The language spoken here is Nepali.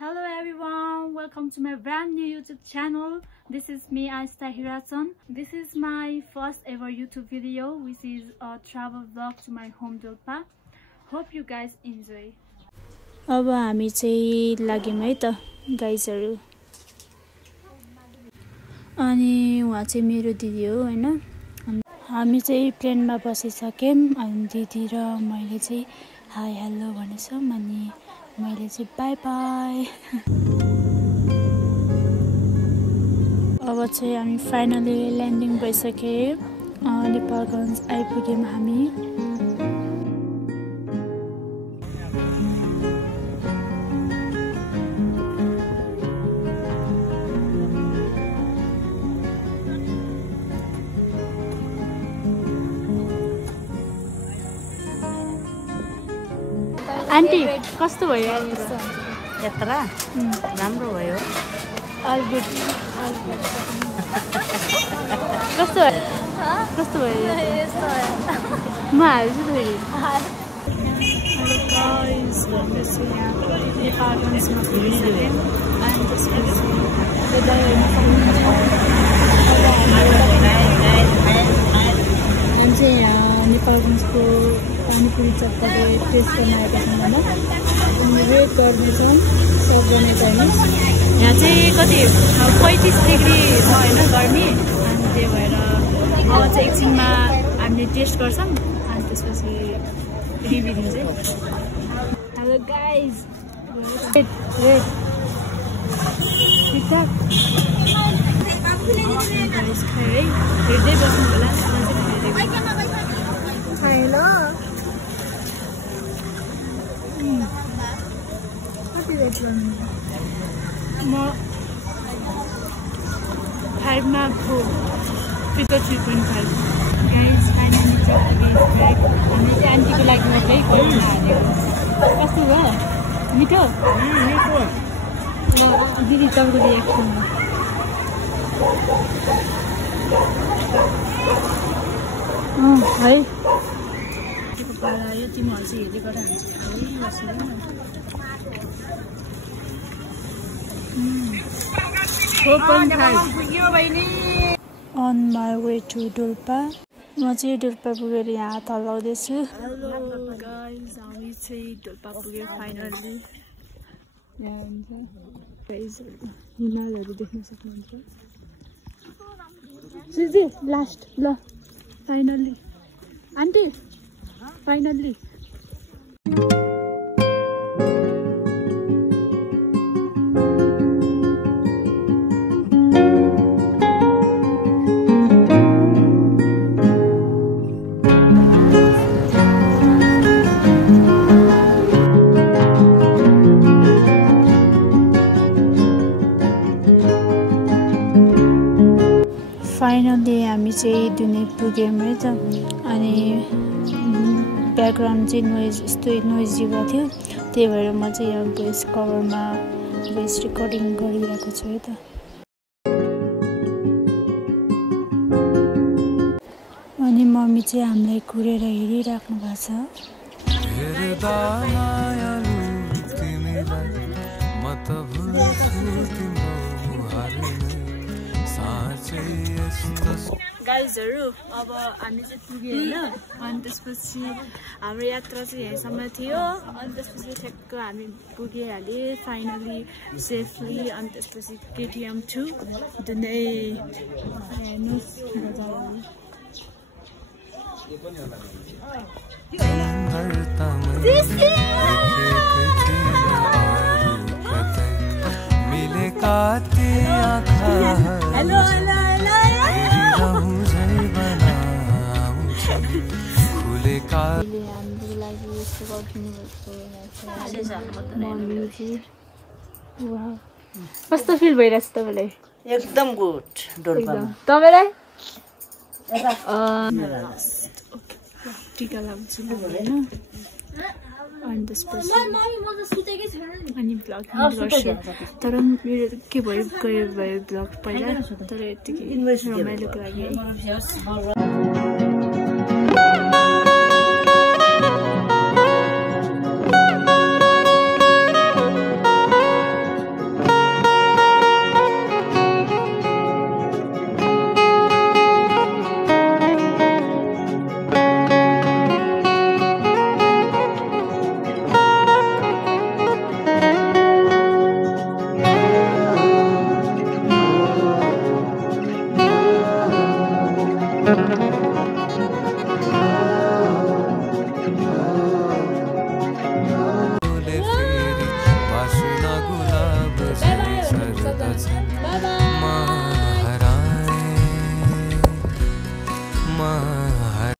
Hello everyone, welcome to my brand new YouTube channel. This is me, Aista Hirachan. This is my first ever YouTube video, which is a travel vlog to my home Dolpa. Hope you guys enjoy. अब हामी चाहिँ लाग्यौं है त गाइजहरु अनि उहाँ चाहिँ मेरो दिदी हो हैन हामी चाहिँ प्लेनमा बसिसक्यौं अनि दिदी र मैले चाहिँ हाई हेलो भनेछौं अनि मैले चाहिँ बाइ बाइ अब चाहिँ हामी फाइनली ल्यान्डिङ भइसक्यौं नेपालगञ्ज आइपुग्यौं हामी आन्टी कस्तो भयो यात्रा राम्रो भयो अल गुड कस्तो भयो कस्तो भयो म हाल्छु फेरि हेलो गाइस हामी चाहिँ यहाँ नेपालगञ्जमा पुगिसक्यौँ अनि त्यसपछि हामी चाहिँ यहाँ नेपालगञ्जको पानीपुरी चटपटे टेस्ट गर्न आएका छौँ होइन अनि वेट गर्नेछौँ सक्ने चाहिन्छ यहाँ चाहिँ कति 35 डिग्री छ होइन गर्मी अनि त्यही भएर अब चाहिँ एकछिनमा हामीले टेस्ट गर्छौँ अनि त्यसपछि रिभ्यू दिन्छौँ हेलो गाइज रेड रेड ठिकठाक गाइज खायो है हेर्दै बस्नु होला छैन कति रेट गर्नु म 5 मा खो पितो 3.5 गाइस फाइनली चाहिँ हामी चाहिँ आन्टीको लागि मात्रै कोर्न हालेको कस्तो भयो मिठो मिठो दिदी तपाईँको रिएक्सन है यो तिमीहरू चाहिँ हेर्दै गरेर On my way to Dolpa. म चाहिँ डोल्पा पुगेर यहाँ तलाउँदैछु हेलो गाइस हामी चाहिँ डोल्पा पुग्यौँ फाइनली यहाँ हुन्छ गाइस हिमालहरू देख्न सक्नुहुन्छ सुजी लास्ट ल फाइनली आन्टी फाइनली फाइनली हामी चाहिँ दुनै पुग्यौँ है त अनि ब्याकग्राउन्ड चाहिँ नोइज यस्तो नोइजी भएको थियो त्यही भएर म चाहिँ यहाँ भोइस कभरमा भोइस रेकर्डिङ गरिरहेको छु है त अनि मम्मी चाहिँ हामीलाई कुरेर हेरिराख्नु भएको छ गाइजहरु अब हामी चाहिँ पुग्यौँ होइन अनि त्यसपछि हाम्रो यात्रा चाहिँ यहीँसम्म थियो अनि त्यसपछि ठ्याक्क हामी पुगिहाल्यो फाइनली सेफली अनि त्यसपछि KTM 2 दुनै हेलो कस्तो फिल भइरहेछ तपाईलाई एकदम गुड डोल्पामा तपाईलाई टिका लाउँछु हैन अनि त्यसपछि अनि भ्लगिङ गर्छु तर मेरो के भयो गयो भ्लग पहिला तर यतिकै रमाइलोको लागि मा